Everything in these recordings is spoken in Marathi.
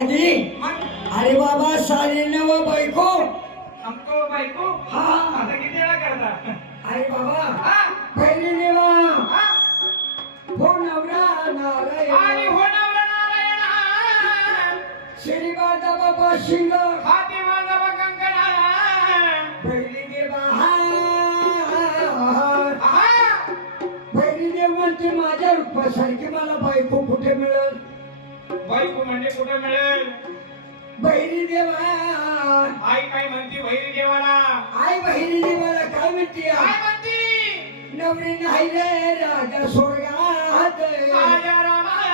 अरे बाबा सारे नव बायको. हमको बायको? हा. आता किती वेळा करता? अरे बाबा हा? पहिली देवा हा? हो नवरा आणि होणारा नारायण. श्रीपादा बाबा शिंग. हाती माझा कंकणा. पहिली देवा हा. हा? पहिली देव म्हणते माझ्या रूपासारखी मला बायको कुठे मिळेल? बायको म्हणजे कुठं मिळेल? बहिरी देवा आई काय म्हणती बहिरी देवाला? आई बहिरी देवाला काय म्हणते? काय म्हणती? नवरी नाही रे राजा स्वर्गात. राजा रामा रामा.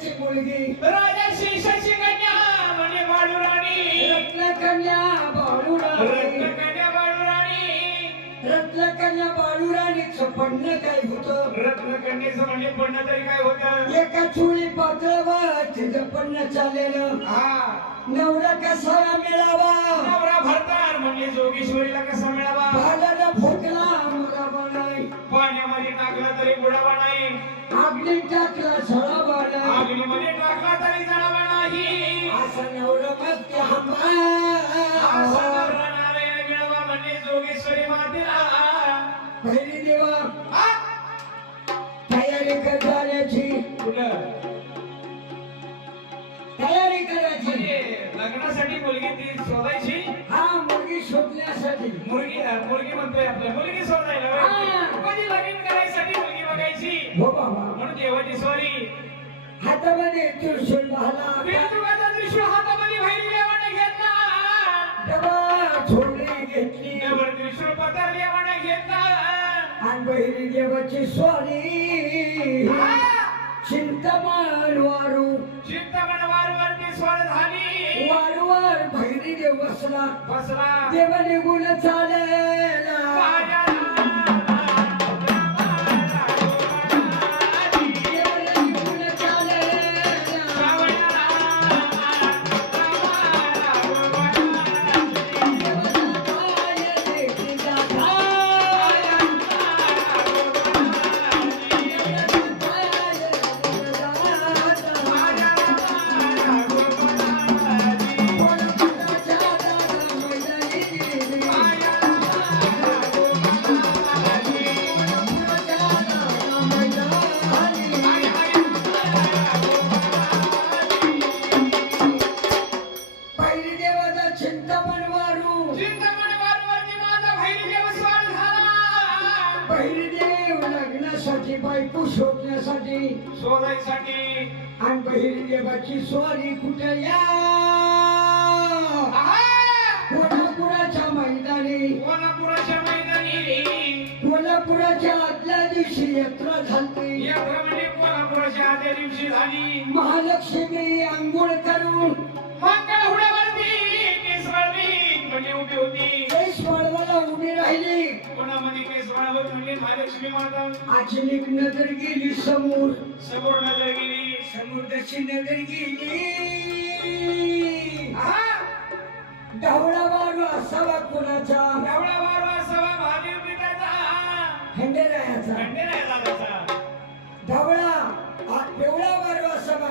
शेषाची मुलगी. राजा शेषाची कन्या म्हणजे बाळूराणी. रत्नकन्या बाळूराणी. रत्नकन्या बाळूराणी. रत्नकन्या बाळूराणीचं पडणं काय होतं? रत्नकन्येचं म्हणजे पडणं तरी काय होतं? एका चुळी पातळवर तिचं पडणं चाललेलं. हा. नवरा कसा मिळावा? नवरा भरतार म्हणजे जोगेश्वरीला कसा मिळावा? भाल्याला भोकला मरावा नाही पाण्यामध्ये टाकला तरी बुडावा नाही. आगली टाकला टाकला तरी नाही. असा नारायण मिळावा म्हणजे जोगेश्वरी मातेला. पहिली देवा? तयारी कर जाण्याची कुठं? तयारी करायची म्हणजे लग्नासाठी मुलगी ती शोधायची? हा मुलगी शोधण्यासाठी. मुलगी मुलगी म्हणतोय आपल्या मुलगी शोधायला. हा. म्हणजे लग्न करायसाठी मुलगी बघायची? स्वारी. हातामध्ये त्रिशूल बहाला. बिंदुकाचा त्रिशूळ हातामध्ये भैरी देवाने घेतला. डबा छोडी घेतली. देवर त्रिशूळ पतार देवाने घेतला. आणि बहिरी देवाची स्वारी. चिंतमान वारू. चिंतामण वारंवारती स्वार झाली. वारंवार बहिरी देव बसला. बसला. देव निघून चालेला. कोल्हापुराच्या मैदानी. कोल्हापुराच्या मैदानी. कोल्हापुराच्या आदल्या दिवशी यात्रा झाली. यात्रा म्हणजे कोल्हापुराच्या आदल्या दिवशी झाली. महालक्ष्मी आंघोळ करून महालक्ष्मी माता अचानक नजर गेली समोर. समोर नजर गेली. समोरची नजर गेली. ढवळा वारू असावा कोणाचा? एवढा वार असावा महादेव पिठाचा खंडेरायाचा खंडेरायाचा ढवळा पिवळा वारू असावा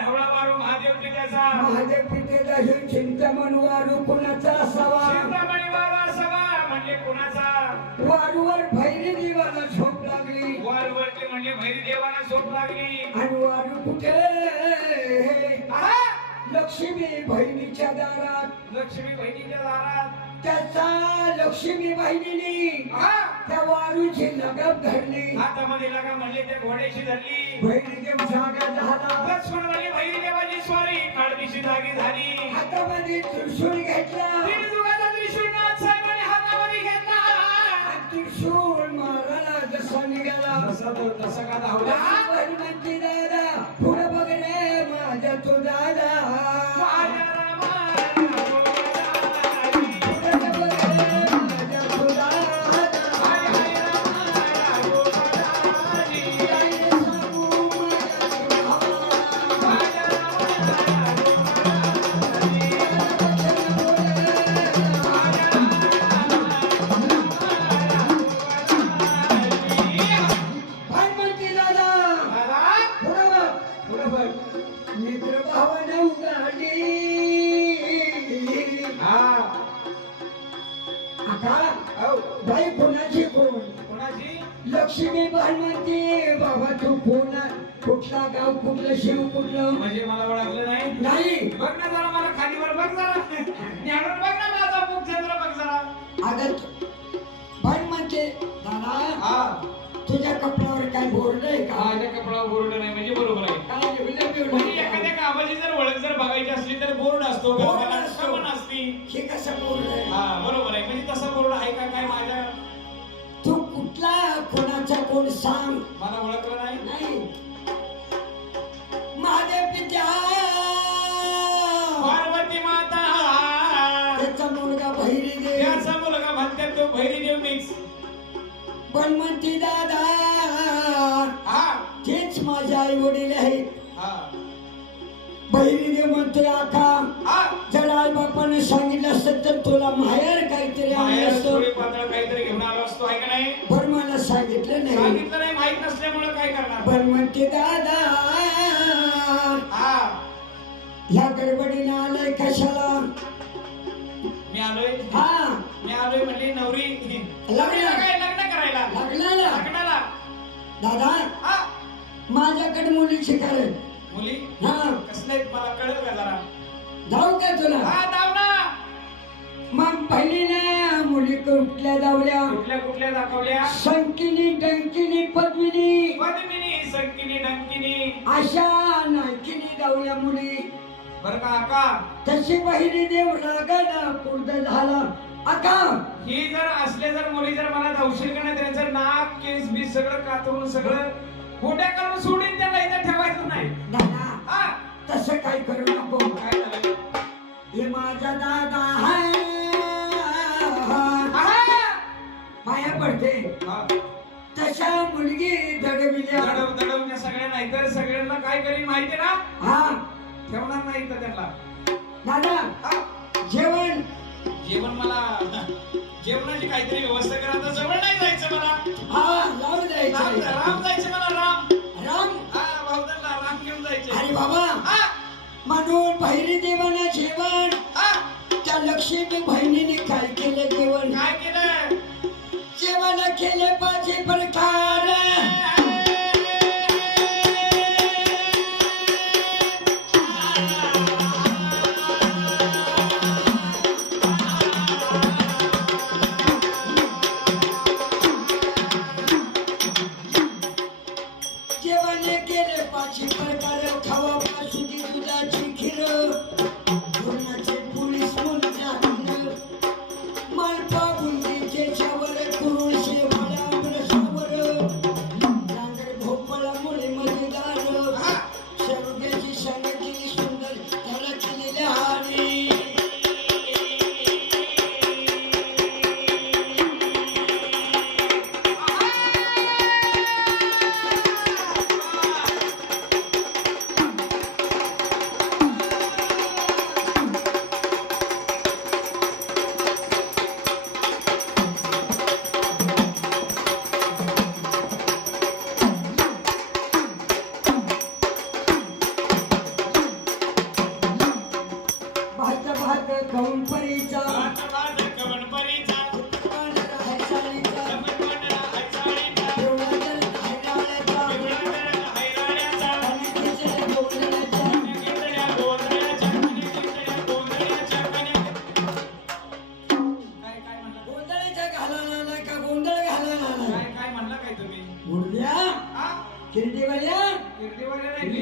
ढवळा वारू महादेव पिठाचा महादेव हे चिंतामण वारू कोणाचा असावा? चिंतामणी वारू असावा. म्हणजे कोणाचा? वारूवर भैरी देवाला झोप लागली. वर वरती म्हणजे भैरी देवाला झोप लागली. आणि वारू कुठे? लक्ष्मी बहिणीच्या दारात. लक्ष्मी बहिणीच्या दारात. त्याचा लक्ष्मी बहिणीने त्या वारूची लगब धरली. हातामध्ये लगा म्हणले त्या घोड्याची धरली. बहिणीदेव जागा झाला. लक्ष्मण म्हणले बहिरी देवाची स्वारी. काळबीची जागी झाली. हातामध्ये त्रिशूळ घेतला. तीन जुगाचा त्रिशूळ मारायला जसा निघाला तसा तो तसा का धावला. म्हणते दादा पुढे बघ रे माझा तो दादा. तुझ्या कपड्यावर काय बोर्ड आहे का? माझ्या कपडा बोर्ड नाही म्हणजे बरोबर आहे. काय लिहिलं बिवलं म्हणजे एखाद्या का? गावाची जर ओळख जर बघायची असली तर बोर्ड असतो गावाला असतो. कमान असती. हे कसं बोर्ड आहे? हा बरोबर आहे. म्हणजे तसा बोर्ड आहे का? काय माझ्या तू कुठला कोणाचा कोण सांग? मला ओळखलं नाही? नाही. पण म्हणते दादा हा. तेच माझे आई वडील आहेत. हा. बहिणी दे म्हणतोय आका हा. जर आई बापाने सांगितलं असतं तर तुला माहेर काहीतरी आणलं असतं. काहीतरी घेऊन आलो असतो आहे का नाही? पण मला सांगितलं नाही. सांगितलं नाही माहीत नसल्यामुळे काय करणार? पण म्हणते दादा हा. ह्या गडबडीने आलाय कशाला? मी आलोय? हा. मी आलोय म्हणजे नवरी लग्न. काय लग्न करायला. लग्नाला? लग्नाला. दादा हा. माझ्याकडे मुलीची कर मुली? हा. कसले मला कळेल का जरा? जाऊ का तुला? हा दाव ना. मग पहिलीने मुली कुठल्या दावल्या कुठल्या कुठल्या दाखवल्या? संकिनी डंकिनी पद्मिनी. पद्मिनी संकिनी डंकिनी. अशा नायकिनी दावल्या मुली. बर का आका? तशी बहिणी देव रागाला कुर्द झाला. आका! ही जर असले जर मुली जर मला धावशील का नाही त्यांचं नाक केस बीस सगळं कातरून सगळं खोट्या करून सोडून त्यांना इथं ठेवायचं नाही. दादा हा? तसं काय करू नको. काय झालं? हे माझा दादा हाय! पाया पडते. हा. तशा मुलगी दडविल्या. दडव दडवण्या सगळ्या नाही तर सगळ्यांना काय करी माहिती ना? हा. ठेवणार नाही तर त्यांना. दादा हा. जेवण? जेवण मला जेवणाची काहीतरी व्यवस्था करा. आता जवळ नाही जायचं मला. हा राम द्यायचं राम जायचं मला राम राम? हा भाऊदांना राम घेऊन जायचं अरे बाबा. हा. म्हणून बहिरी देवाना जेवण. हा. त्या लक्ष्मी बहिणीने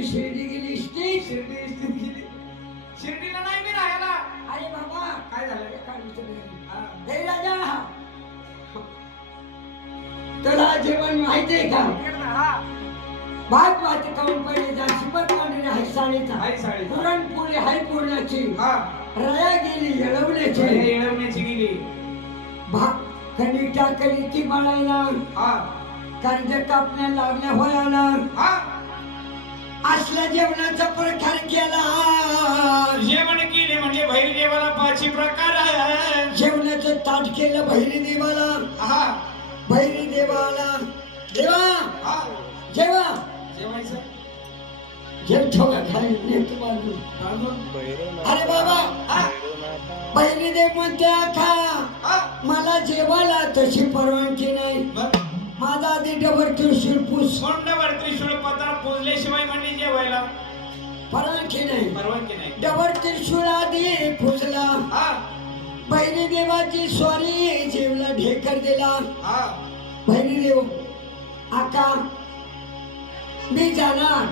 शिर्डी गेली स्टेज शिर्डी इस्टेट गेली शिर्डीला नाही मी राहायला अरे बाबा काय झालं रे? काय विचारलं? हा. राजा तुला जेवण माहितीये का. भात भात खाऊन पहिले जाशी पण पांढरी आहे साडीचा. पुरणपोळी हाय पूर्णाची हा. रया गेली येळवण्याची येळवण्याची गेली भात कणी टाकली ती बाळायला हा कर्ज कापण्या लागल्या होयाला असल्या जेवणाचा प्रकार केला. जेवण केले म्हणजे भैर देवाला पाचही प्रकार आहे जेवणाचं ताट केलं भैरी देवाला. हा. भैरी देवाला. देवा. हा. जेवा. जेवायचं? जेवतो का खाय नेतो बाजू अजून? अरे बाबा. बहिणी देव म्हणते खा मला जेवायला तशी परवानगी नाही. माझा आधी डबर त्रिशूळ पूस कोंडावर त्रिशूळ पत्रा पुजल्याशिवाय म्हणजे जेवायला. परवानगी नाही. परवानगी नाही. डबर त्रिशूळ आधी पुजला हा. बहिणी देवाची स्वारी जेवला ढेकर दिला. हा. बहिणी देव आका मी जाणार.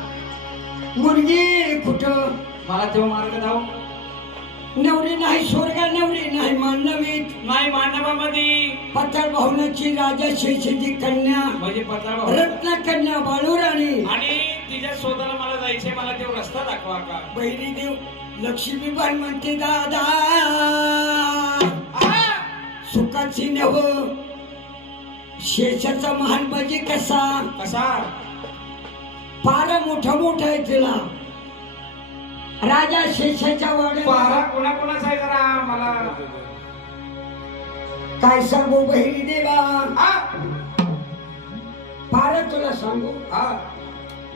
मुलगी कुठं? मला तेव्हा मार्ग दाव. नवरी नाही स्वर्गा नवरी नाही मानवीत नाही मानवामध्ये. पठार भावनाची राजा शेषाची कन्या म्हणजे पत्रावर रत्न कन्या बाळूराणी. आणि तिच्या शोधाला मला जायचंय मला तेव्हा रस्ता दाखवा का? बहिणी देव लक्ष्मी पण म्हणते दादा! सुखाची नव शेषाचा महान म्हणजे कसा? कसा? फार मोठा मोठा आहे तिला. राजा शेषाच्या पारा वाड्यात. कोणा कोणाचा आहे जरा? मला काय सांगू बहिणी देवा? फार तुला सांगू? हा.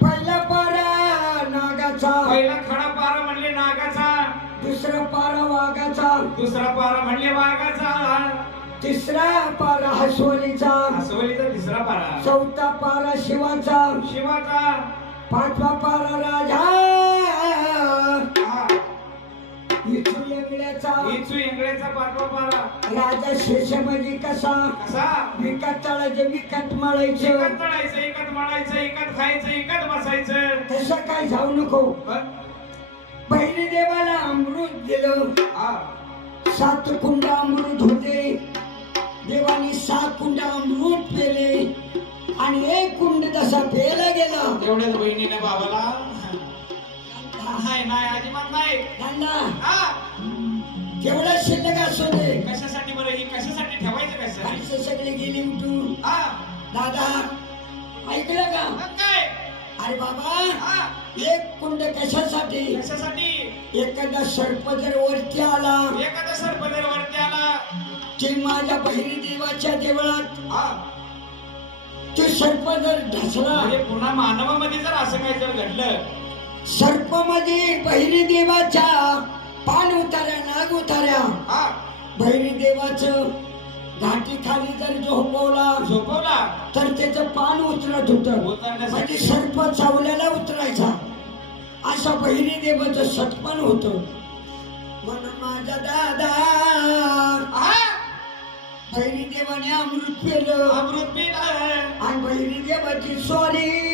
पहिला पारा नागाचा. पहिला खडा पारा म्हणले नागाचा. दुसरा पारा वाघाचा. दुसरा पारा म्हणले वाघाचा. तिसरा पारा हसवलीचा. अस्वलीचा तिसरा पारा. चौथा पारा शिवाचा. शिवाचा. पाचवा पारा राजा. इचू इंगळेचा पाचवा पारा राजा शेष म्हणजे कसा? कसा? विकत तळायचे विकत एकत माळायचं तळायचं एकत मळायचं एकत खायचं एकत बसायचं. तसं काय जाऊ नको. बहिणी देवाला अमृत दिलं. हा. सात कुंड अमृत होते. देवानी सात कुंड अमृत पेले. आणि एक कुंड तसा पेला गेला. तेवढ्याच बहिणीने बाबाला. नाही नाही अजिबात नाही. त्यांना हा. केवढा शिल्लक असू दे कशासाठी बरं? ही कशासाठी ठेवायचं कसं माणसं सगळे गेली उठून. हा. दादा ऐकलं का? मग काय? अरे बाबा हा. एक कुंड कशासाठी? कशासाठी? एखादा सर्प जर वरती आला एखादा सरपदर वरती आला. की माझ्या बहिणी देवाच्या देवळात हा. ते सर्प जर ढसला म्हणजे पुन्हा मानवामध्ये जर असं काही जर घडलं. सर्पमध्ये बहिणी देवाच्या पान उतार्या नाग उतार्या हा. बहिणी देवाचं घाटी खाली जर झोपवला झोपवला. तर त्याचं पान उतरत होत. म्हणजे सर्प चावल्याला उतरायचा असा बहिणी देवाचं सटपण होत. म्हणून माझा दादा बहिणी देवाने अमृत पेलं. अमृत पिलं. आणि बहिणी देवाची सॉरी